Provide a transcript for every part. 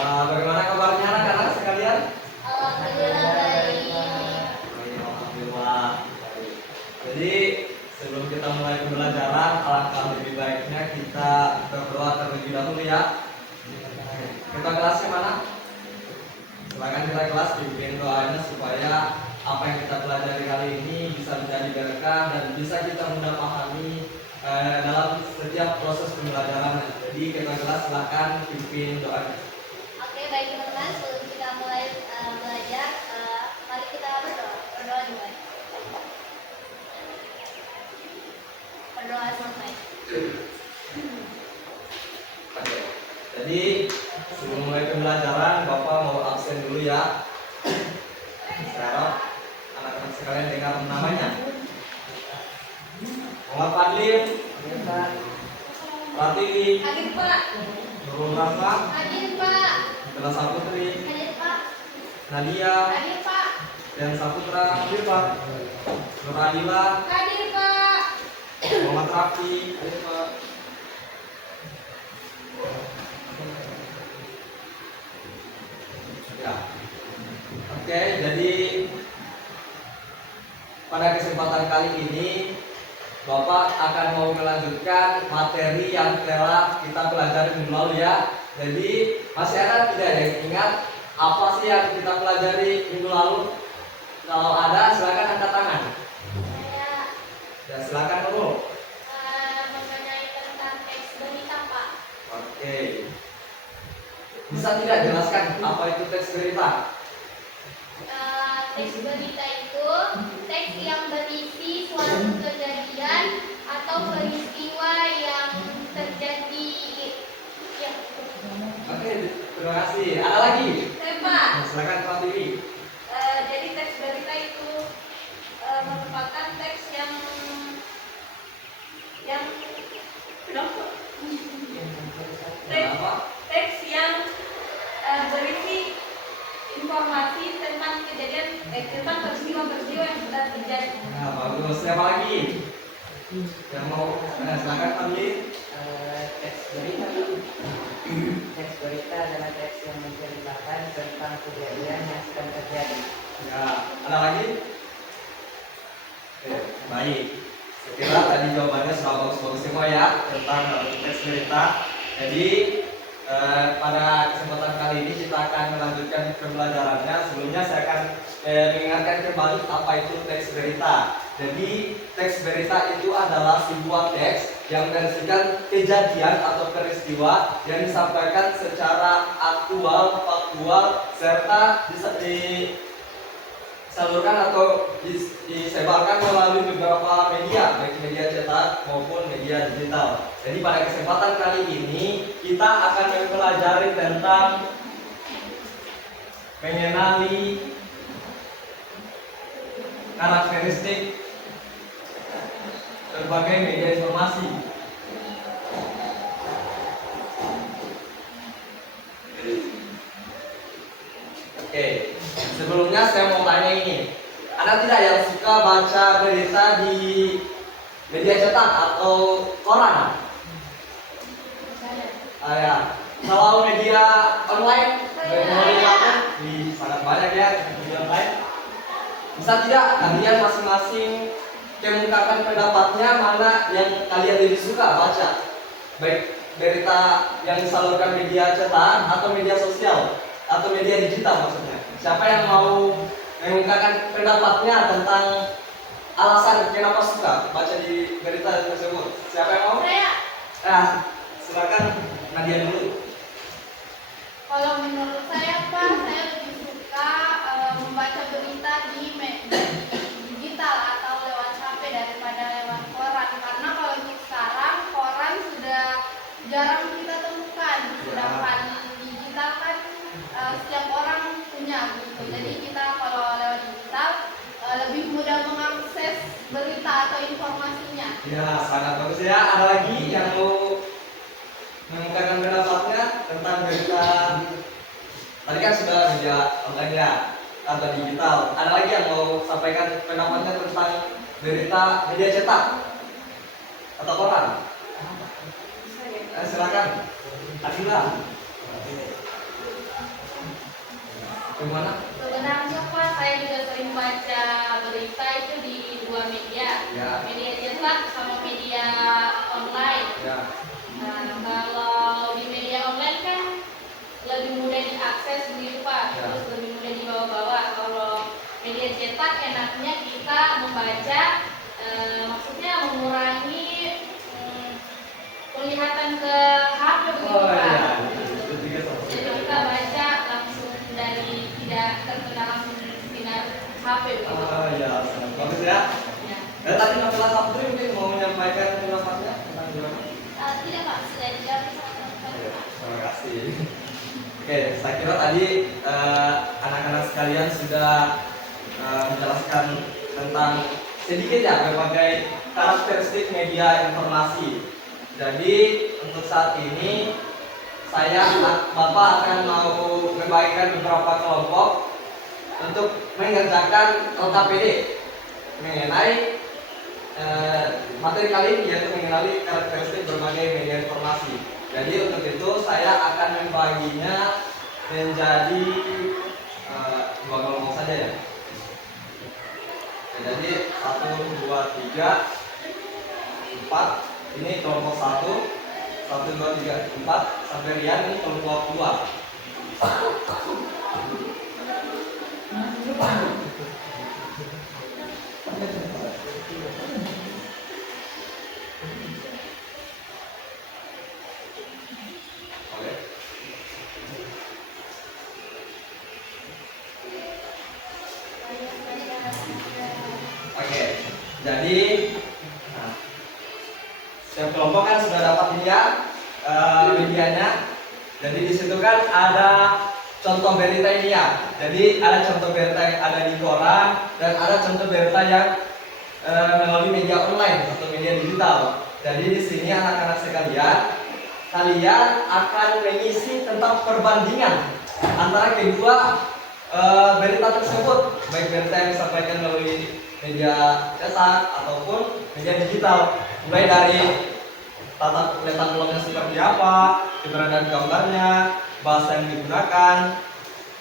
Bagaimana kabarnya anak-anak sekalian? Alhamdulillah baik. Alhamdulillah. Jadi sebelum kita mulai pembelajaran, alangkah lebih baiknya kita berdoa terlebih dahulu ya. Kita kelasnya mana? Silakan kita kelas pimpin doanya supaya apa yang kita pelajari kali ini bisa menjadi berkah dan bisa kita mudah pahami dalam setiap proses pembelajaran. Jadi kita kelas silakan pimpin doanya. Oke, baik teman-teman, sebelum kita mulai belajar, mari kita berdoa. Berdoa dimulai. Berdoa selesai. Oke. Jadi sebelum mulai pembelajaran, Bapak mau absen dulu ya. Sekarang anak-anak sekalian dengar namanya. Muhammad Fadlin, Pratiwi, Hadir Pak. Nurul Rafa, Hadir Pak. Bella Saputri, Hadir Pak. Nadia, Hadir Pak. dan Saputra, hadir Pak. Nur Adila, Hadir Pak. Muhammad Rafi, hadir Pak. Ya. Oke, jadi pada kesempatan kali ini Bapak akan mau melanjutkan materi yang telah kita pelajari minggu lalu ya. Jadi masih ada tidak yang ingat apa sih yang kita pelajari minggu lalu? Kalau ada silakan angkat tangan. Saya Ya silakan dulu. mengenai tentang teks berita Pak. Oke. Bisa tidak jelaskan apa itu teks berita? Teks berita itu teks yang berisi suatu kejadian atau peristiwa yang terjadi. Ya. Oke, terima kasih. Ada lagi? Pak. Silakan Pak Tiwi. Jadi teks berita itu merupakan teks yang kenapa? Kenapa? Teks yang berisi informasi tentang kejadian tentang peristiwa-peristiwa yang sudah terjadi. Nah, bagus. Siapa lagi? Yang mau? Silakan Pak Tiwi. Teks berita teks berita adalah teks yang menceritakan tentang kejadian yang sedang terjadi. Ya, ada lagi? Oke, baik. Saya kira tadi jawabannya sudah bagus-bagus semua ya tentang teks berita. Jadi pada kesempatan kali ini kita akan melanjutkan pembelajarannya. Sebelumnya saya akan mengingatkan kembali apa itu teks berita. Jadi teks berita itu adalah sebuah teks yang berisikan kejadian atau peristiwa yang disampaikan secara aktual, faktual, serta disalurkan atau disebarkan melalui beberapa media, baik media cetak maupun media digital. Jadi pada kesempatan kali ini kita akan mempelajari tentang mengenali karakteristik berbagai media informasi. Oke, sebelumnya saya mau tanya ini, ada tidak yang suka baca berita di media cetak atau koran? Ya. Kalau media online, sangat banyak ya media online. Bisa tidak kalian masing-masing kemukakan pendapatnya mana yang kalian lebih suka baca? Baik berita yang disalurkan media cetak atau media sosial atau media digital maksudnya. Siapa yang mau mengungkapkan pendapatnya tentang alasan kenapa suka baca di berita tersebut? Siapa yang mau? Saya. Nah, silakan Nadia dulu. Kalau menurut saya Pak, saya lebih suka membaca berita di digital atau lewat HP daripada lewat koran. Karena kalau untuk sekarang koran sudah jarang kita temukan. Sedangkan digital kan setiap orang punya gitu. Jadi kita kalau lewat digital lebih mudah mengakses berita atau informasinya. Ya, sangat bagus ya. Ada lagi yang mau mengungkapkan pendapatnya tentang berita? Tadi kan sudah media online ya atau digital. Ada lagi yang mau sampaikan pendapatnya tentang berita media cetak atau koran? silakan. Adila. Gimana? Sebenarnya Pak, saya juga sering baca berita itu di dua media, Ya. media cetak sama media online. Ya. Nah, kalau di media online kan lebih mudah diakses begitu Pak, Ya. terus lebih mudah dibawa-bawa. Kalau media cetak enaknya kita membaca, maksudnya mengurangi penglihatan ke HP begitu Oh Pak. iya. Itu juga sama. Jadi kita baca langsung dari tidak terkena langsung sinar HP begitu. Oh iya, bagus ya. Ya. Tadi masalah Sabtu mungkin mau menyampaikan pendapatnya tentang gimana? Tidak Pak, sudah dijawab sama teman-teman. Iya, terima kasih. Oke, saya kira tadi anak-anak sekalian sudah menjelaskan tentang sedikit ya berbagai karakteristik media informasi. Jadi untuk saat ini Bapak akan mau membagikan beberapa kelompok untuk mengerjakan LKPD mengenai materi kali ini, yaitu mengenali karakteristik berbagai media informasi. Jadi untuk itu saya akan membaginya menjadi dua kelompok saja ya. Jadi 1, 2, 3, 4. Ini kelompok 1, 1, 2, 3, 4. Sampai Rian ini kelompok 2. Oke. Oke, jadi setiap kelompok kan sudah dapat ini ya medianya. Jadi di situ kan ada contoh berita ini ya. Jadi ada contoh berita yang ada di koran dan ada contoh berita yang melalui media online atau media digital. Jadi di sini anak-anak sekalian, kalian akan mengisi tentang perbandingan antara kedua berita tersebut, baik berita yang disampaikan melalui media cetak ataupun media digital, mulai dari tata letak kolomnya seperti apa, keberadaan gambarnya, bahasa yang digunakan,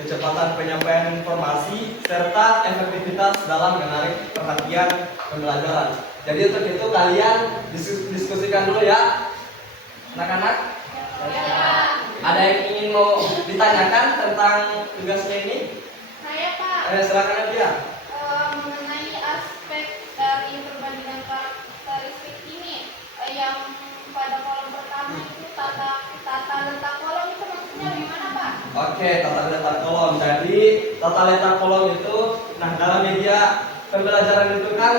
kecepatan penyampaian informasi, serta efektivitas dalam menarik perhatian pembelajaran. Jadi untuk itu kalian diskusikan dulu ya, anak-anak. Ada yang ingin mau ditanyakan tentang tugasnya ini? Saya Pak, Silakan aja. mengenai aspek dari perbandingan karakteristik ini, yang pada kolom pertama itu tata letak kolom itu maksudnya gimana Pak? Oke, tata letak kolom. Jadi tata letak kolom itu, nah dalam media pembelajaran itu kan,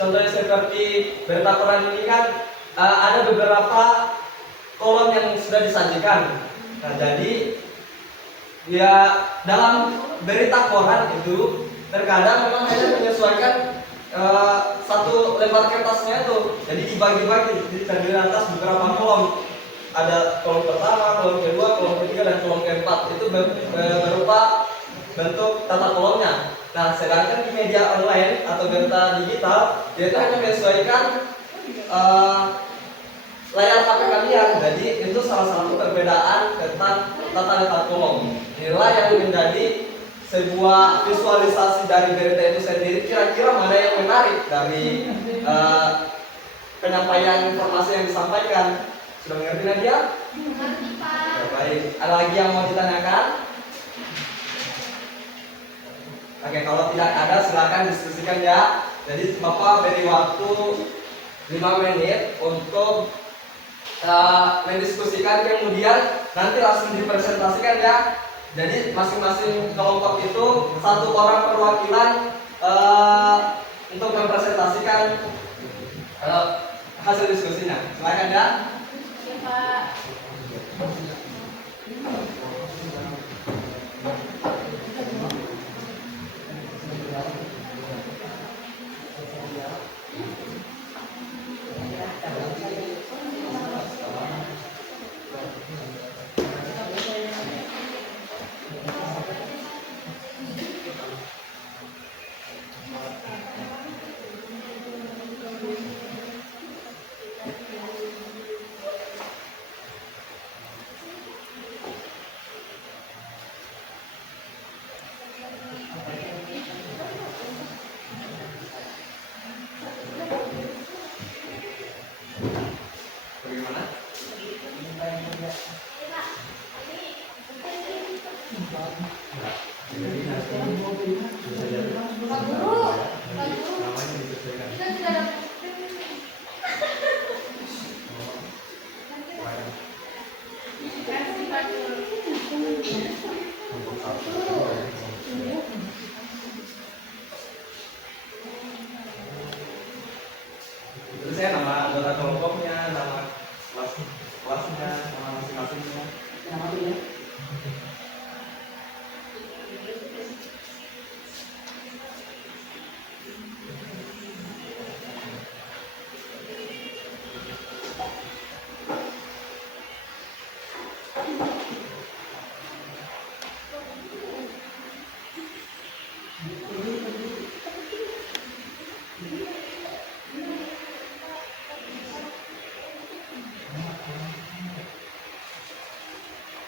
contohnya seperti berita koran ini kan ada beberapa kolom yang sudah disajikan. Nah jadi ya dalam berita koran itu terkadang memang hanya menyesuaikan satu lembar kertasnya tuh. Jadi dibagi-bagi, terdiri atas beberapa kolom. Ada kolom pertama, kolom kedua, kolom ketiga, dan kolom keempat. Itu berupa bentuk tata kolomnya. Nah, sedangkan di media online atau berita digital, dia itu hanya menyesuaikan layar HP kalian. Jadi itu salah satu perbedaan tentang tata letak kolom. Inilah yang menjadi sebuah visualisasi dari berita itu sendiri. Kira-kira mana yang menarik dari penyampaian informasi yang disampaikan? Sudah mengerti Nadia? Mengerti Pak. Ya, baik. Ada lagi yang mau ditanyakan? Oke, kalau tidak ada silakan diskusikan ya. Jadi Bapak beri waktu 5 menit untuk mendiskusikan, kemudian nanti langsung dipresentasikan ya. Jadi masing-masing kelompok itu satu orang perwakilan untuk mempresentasikan hasil diskusinya. Silakan ya. Ya Pak.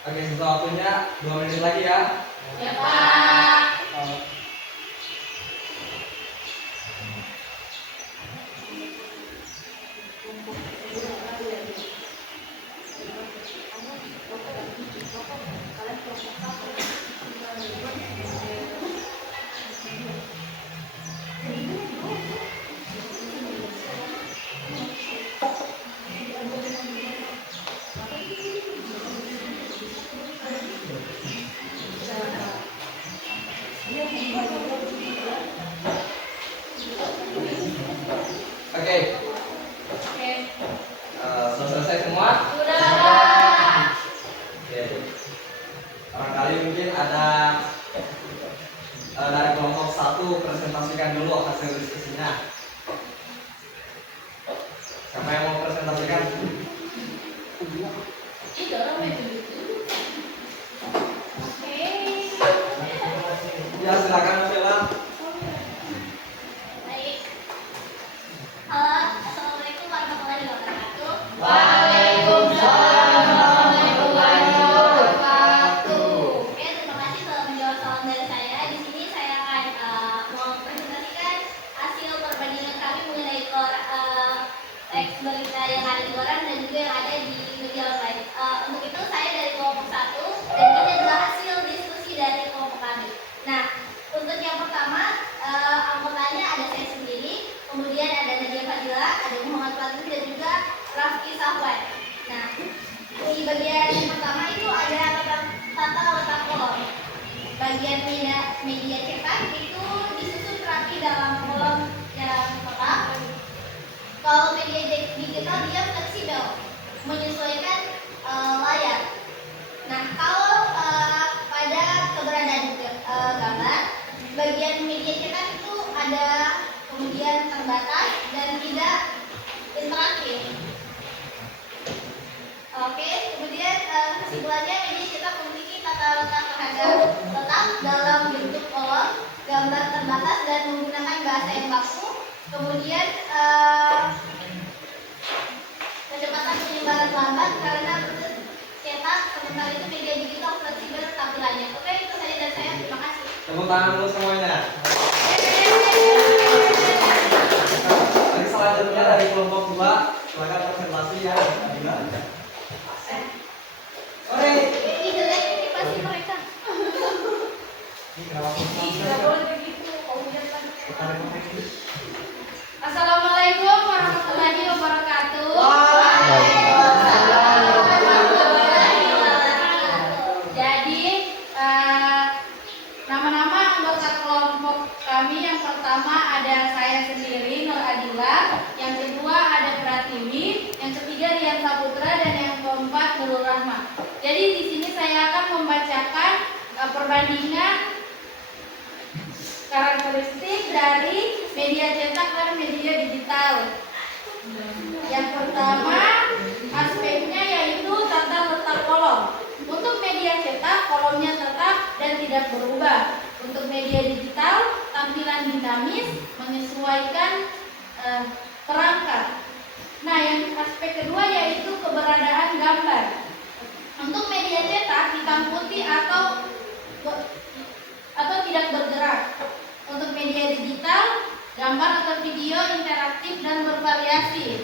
Oke, sisa waktunya 2 menit lagi ya. Ya, Pak. Oke, Oke. sudah selesai semua? Sudah, Pak. Oke. Barangkali mungkin ada dari kelompok 1 presentasikan dulu hasil diskusinya. Siapa yang mau presentasikan? Ih, dorong itu. Oke. Ya, silakan Sheila. Baik. Halo, assalamualaikum warahmatullahi wabarakatuh. Waalaikumsalam warahmatullahi wabarakatuh. Oke, terima kasih telah menjawab salam dari saya. Di sini saya akan mempresentasikan hasil perbandingan kami mengenai teks berita yang ada di koran dan juga yang ada di media online. Untuk itu saya dari kelompok 1 dan ini adalah hasil diskusi dari kelompok kami. Nah, untuk yang pertama anggotanya ada saya sendiri, kemudian ada Nadia Fadila, ada Muhammad Fatih dan juga Rafki Safwan. Nah, di bagian yang pertama itu ada tata letak kolom. Bagian media cetak itu disusun rapi dalam kolom yang tetap. Kalau media digital dia fleksibel, menyesuaikan layar. Nah, kalau pada keberadaan gambar, bagian media cetak itu ada kemudian terbatas dan tidak interaktif. Oke, kemudian kesimpulannya media cetak memiliki tata letak terhadap tetap dalam bentuk kolom, gambar terbatas dan menggunakan bahasa yang baku. Kemudian kecepatan penyebaran lambat karena proses cetak, sementara itu media digital fleksibel tampilannya. Oke, itu saja dari saya. Terima kasih. Tepuk tangan dulu semuanya. Lagi selanjutnya dari kelompok 2, silakan presentasi ya. Oke. Ini jelek ini pasti mereka. Ini kenapa? Ih, nggak boleh begitu. Kau lihat lagi. Assalamualaikum warahmatullahi wabarakatuh. Jadi nama-nama anggota kelompok kami yang pertama ada saya sendiri Nur Adila, yang kedua ada Pratiwi, yang ketiga Rian Saputra dan yang keempat Nurul Rahma. Jadi di sini saya akan membacakan perbandingan karakteristik dari media cetak dan media digital. Yang pertama aspeknya yaitu tata letak kolom. Untuk media cetak kolomnya tetap dan tidak berubah. Untuk media digital tampilan dinamis menyesuaikan perangkat. Nah, yang aspek kedua yaitu keberadaan gambar. Untuk media cetak hitam putih atau tidak bergerak. Untuk media digital, gambar atau video interaktif dan bervariasi.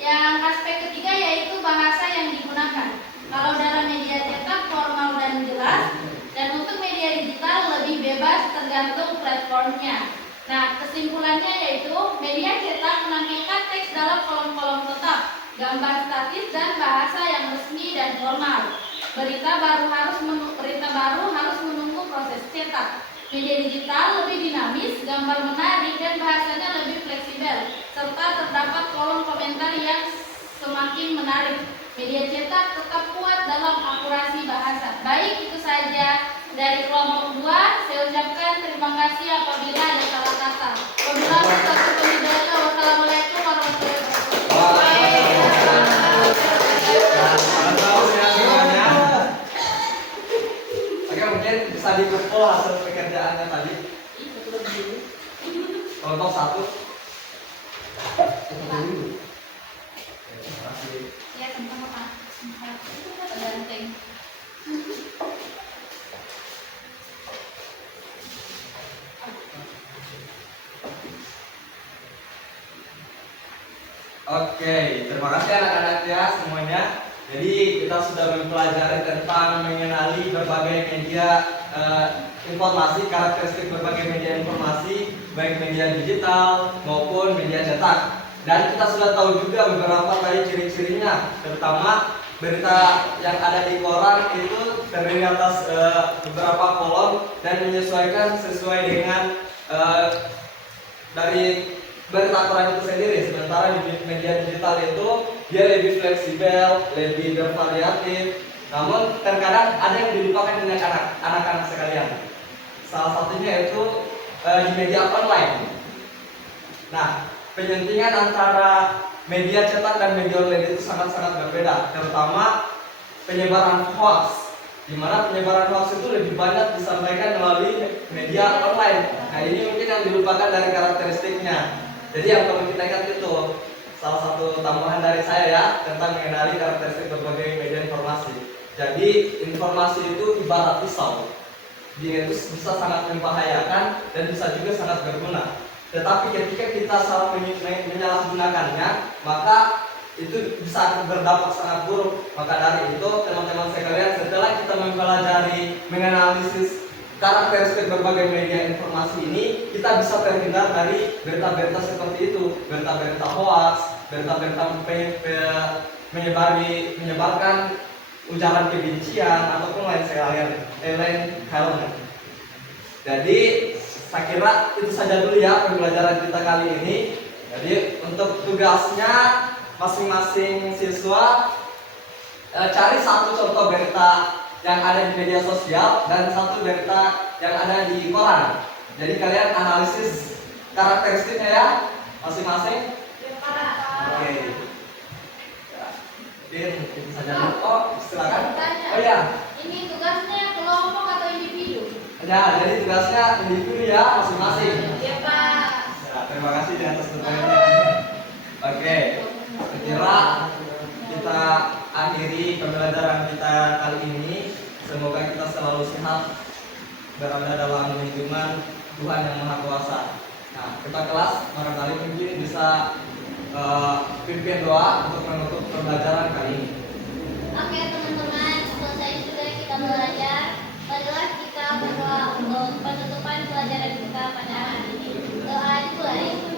Yang aspek ketiga yaitu bahasa yang digunakan. Kalau dalam media cetak formal dan jelas, dan untuk media digital lebih bebas tergantung platformnya. Nah, kesimpulannya yaitu media cetak menampilkan teks dalam kolom-kolom tetap, gambar statis dan bahasa yang resmi dan formal. Berita baru harus menunggu proses cetak. Media digital lebih dinamis, gambar menarik dan bahasanya lebih fleksibel, serta terdapat kolom komentar yang semakin menarik. Media cetak tetap kuat dalam akurasi bahasa. Baik, itu saja dari kelompok 2. Saya ucapkan terima kasih apabila ada salah kata. Wabillahi taufiq wal hidayah. Wassalamualaikum warahmatullahi wabarakatuh. Selamat tahun ya semuanya. Oke, mungkin bisa dikumpul hasil pekerjaannya tadi. Kelompok 1. Terima kasih. Ya, sama-sama Pak. Ganteng. Terima kasih anak-anak ya semuanya. Jadi kita sudah mempelajari tentang mengenali berbagai media informasi, karakteristik berbagai media informasi, baik media digital maupun media cetak. Dan kita sudah tahu juga beberapa tadi ciri-cirinya, terutama berita yang ada di koran itu terdiri atas beberapa kolom dan menyesuaikan sesuai dengan dari berita koran itu sendiri. Sementara di media digital itu dia lebih fleksibel, lebih bervariatif. Namun terkadang ada yang dilupakan dengan anak-anak sekalian. Salah satunya itu di media online. Nah, penyentingan antara media cetak dan media online itu sangat-sangat berbeda, terutama penyebaran hoax, di mana penyebaran hoax itu lebih banyak disampaikan melalui media online. Nah, ini mungkin yang dilupakan dari karakteristiknya. Jadi yang perlu kita ingat itu salah satu tambahan dari saya ya tentang mengenali karakteristik berbagai media informasi. Jadi informasi itu ibarat pisau, dia itu bisa sangat membahayakan dan bisa juga sangat berguna. Tetapi ketika kita salah menyalahgunakannya, maka itu bisa berdampak sangat buruk. Maka dari itu teman-teman sekalian, setelah kita mempelajari menganalisis karakteristik berbagai media informasi ini, kita bisa terhindar dari berita-berita seperti itu, berita-berita hoax, berita-berita menyebarkan ujaran kebencian ataupun lain halnya. Jadi saya kira itu saja dulu ya pembelajaran kita kali ini. Jadi untuk tugasnya masing-masing siswa cari satu contoh berita yang ada di media sosial dan satu berita yang ada di koran. Jadi kalian analisis karakteristiknya ya masing-masing. Oke. Itu saja dulu. Oh, silakan. Oh ya. Ini tugasnya kelompok atau individu? Ya, jadi tugasnya individu ya masing-masing. Iya Pak. Ya, terima kasih di atas pertanyaannya. Oke, saya kira kita akhiri pembelajaran kita kali ini. Semoga kita selalu sehat, berada dalam lindungan Tuhan yang Maha Kuasa. Nah, kita kelas barangkali mungkin bisa pimpin doa untuk menutup pembelajaran kali ini. Oke teman-teman, selesai sudah kita belajar. Marilah kita berdoa untuk penutupan pelajaran kita pada hari ini. Doa dimulai.